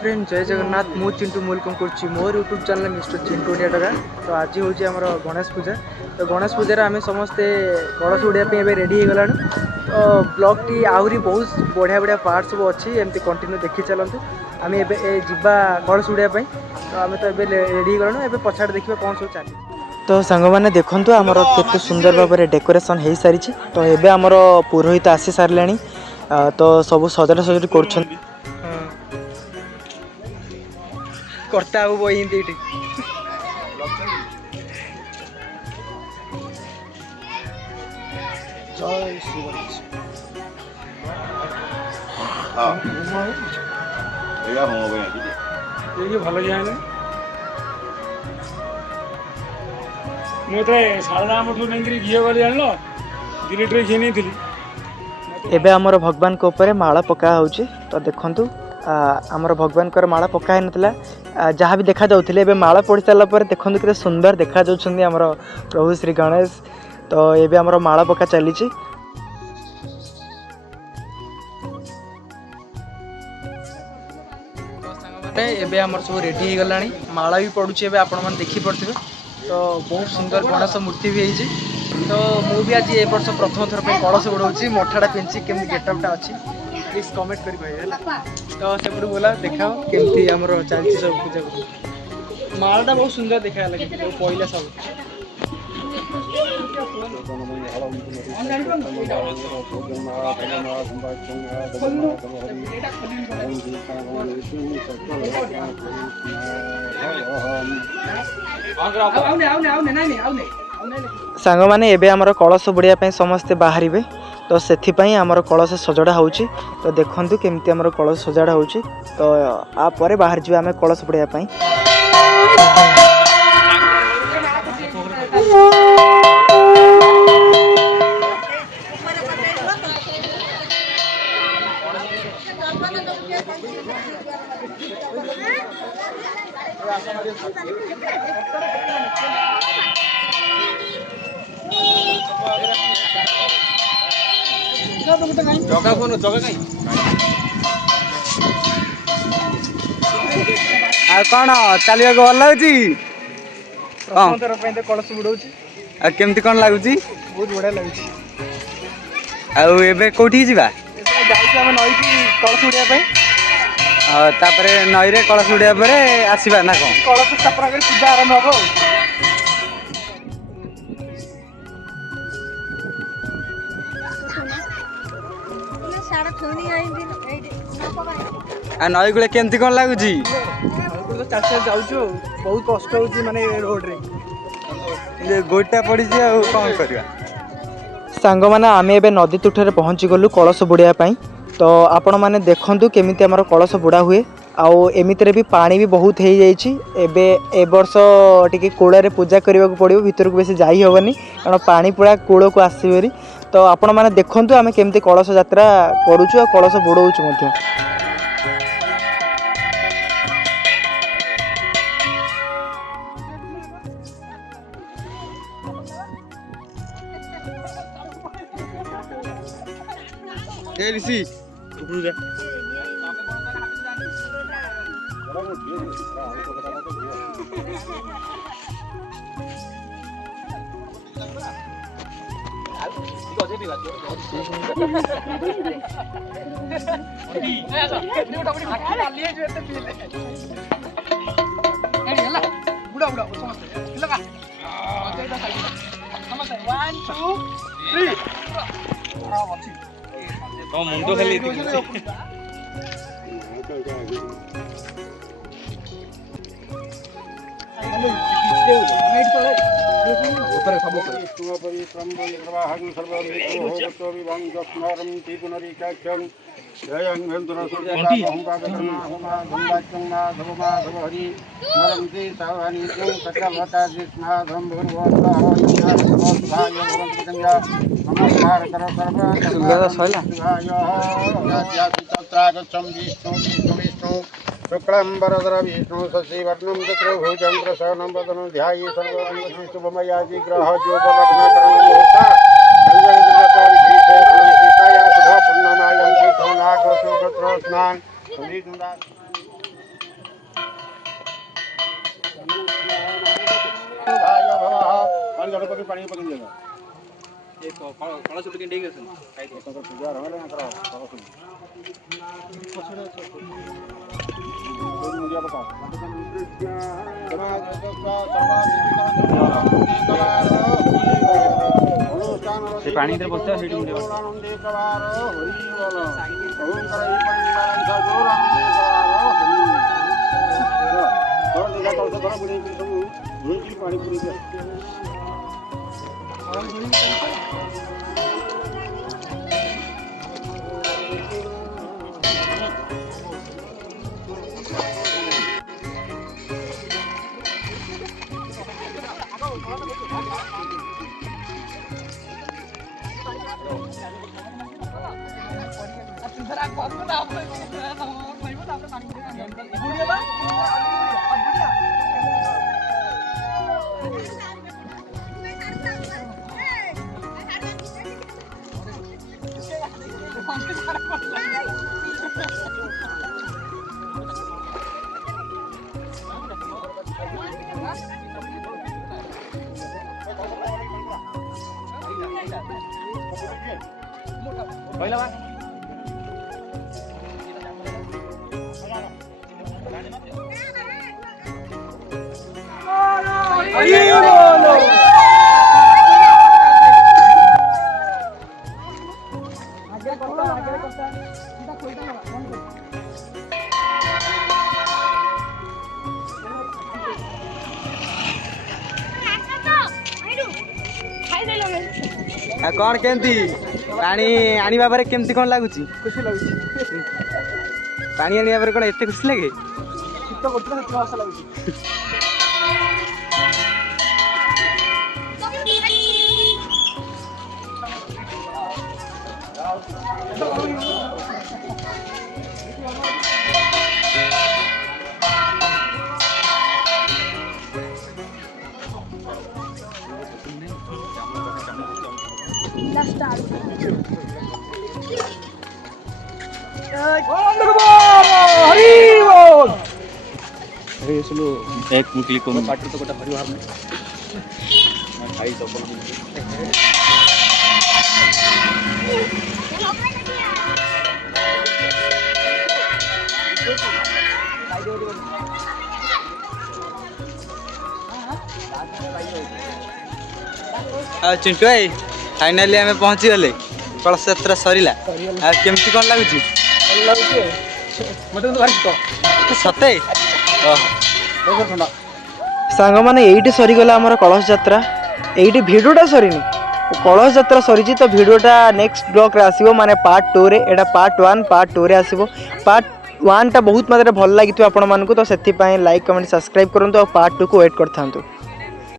Friend जय जगन्नाथ मु Chintu welcome कर मोर यूट्यूब चैनल मिस्टर चिंटू टका। तो आज हूँ आमर गणेश पूजा। तो गणेश पूजार आम समस्ते कलश उड़ाई रेडी हो गलानु। तो ब्लॉग टी आहरी बहुत बढ़िया बढ़िया पार्ट सब अच्छी एमती कंटिन्यू देखी चलतु। आम एबा कलश उड़ाई तो आम तो रेडी हो गलानु। पछाड़ देखिए कौन सब चली। तो सांग मैंने देखु आमर केते सुंदर भाव में डेकोरेशन हो सारी। तो ये आमर पुरोहित आसी सारे तो सब सजा सजड़ी कर करता हूँ वो हिंदी जय श्री गणेश। भल जाए मुझे सारा घी गली जान 2 लिटर घी नहीं थी। एबे हमर भगवान को ऊपर माला पका होची। तो देखंतु आमर भगवान कर माला पका है नतला जहाँ भी देखा जाउथिले एबे माला पड़ी साला पर देखंतु केते सुंदर देखा जाउछन्दी हमर प्रभु श्री गणेश। तो एबे हमर माला पका चली छी। तो संग माने एबे हमर सब रेडी हो गलानी। माला भी पडुची एबे आपण मन देखि पड़थिबे। तो बहुत सुंदर गणेश मूर्ति भी है। तो मु भी आज ए वर्ष प्रथम थर पे कलश उड़ाऊँ मोटाटा पिंची केमती गेटअपटा अच्छी प्लीज कमेंट कर कहे। तो सेपटू बोला देखाओ केमती आमर चलती सब पूजा कर। मालाटा बहुत सुंदर देखा लगे पहला सब। सांग माने एबे आमर कलश बुड़िया समस्ते बाहर। तो से आमर कलश सजड़ा होची। तो देखंतु केमती आमर कलश सजड़ा होची। तो आप बाहर जी आम कलश बुड़िया जगह कौन जगह कहीं कौन चलिए भल लगुच कलश बुड़ाऊँ केमती कौन लगुच बहुत बढ़िया लगुच। आबे कौटी जा नई कलश उड़ाई नई रे कलश उड़ाई पर आसवा ना कौन कलश स्थापना कर पूजा आरंभ हम। नई गुले केमती कौन लगुच जाऊँ बहुत कष्ट हो माने रोड रे गोटा पड़ी कौन करवा। सांग माने आमे एबे नदी तुठे पहुँची गलु कलश बुड़ाया पाई। तो आपण माने देखंतु केमिति हमर कलश बुड़ा हुए। आउ एमितरे भी पानी भी बहुत हो जाइछि। एबे ए वर्ष टिके कूड़ रे पूजा करबा को पड़िबो भीतर को बेसी जाई होबनी कारण पानी पूरा कूड़ को आसीबेरी। तो आपण माने देखंतु आमे केमिति कलश यात्रा करूछु आ कलश बुड़ाउछु मध्ये। ए ऋषि ऊपर जा मुंडो खाली शुक्लांबरधर विष्णु शशिवर्णं चतुर्भुजं प्रसन्नं वदनं ध्याये सर्वं शुभमया जिग्रह योग लग्नकरणं पानी पकड़ लेगा ये कलश उठ के डेग असन खाइ दे तो पूजा रहले एकरा कलश मुझे बताओ से पानी इधर बसता है मुझे पानी पूरी पहिला बार कौन केमती पानी आनिबा बारे केमती कौन लागुची खुशी लाଗୁଛି पानी आनिबा बारे कौन एते खुशी लागे ଶୀତ କରୁଥିଲା ସେଥିପାଇଁ ଆଶା ଲାଗୁଛି एक मुकली को पाटर तो गोटा परिवार में भाई सब चिंटू भाई फाइनाली आम पहुँची गले कलश यात्रा सरला केमती कौन लगुच ଭଲ ଲାଗୁଛି ମତେ କିନ୍ତୁ ଭାରି ଶୀତ सते ଥଣ୍ଡା सांग मैंने ये सरीगला आमर कलश यात्रा ये भिडियोटा सरीनी कलश यात्रा सरी तो भिडियोटा नेक्स्ट ब्लॉग रे आसीबो माने पार्ट 2 रे एटा पार्ट 1 पार्ट 2 रे आसीबो पार्ट 1 टा बहुत मात्रा भल लगी आपण मानकु तो सेति पई लाइक कमेंट सब्सक्राइब करंतु और पार्ट 2 को वेट करथांतु।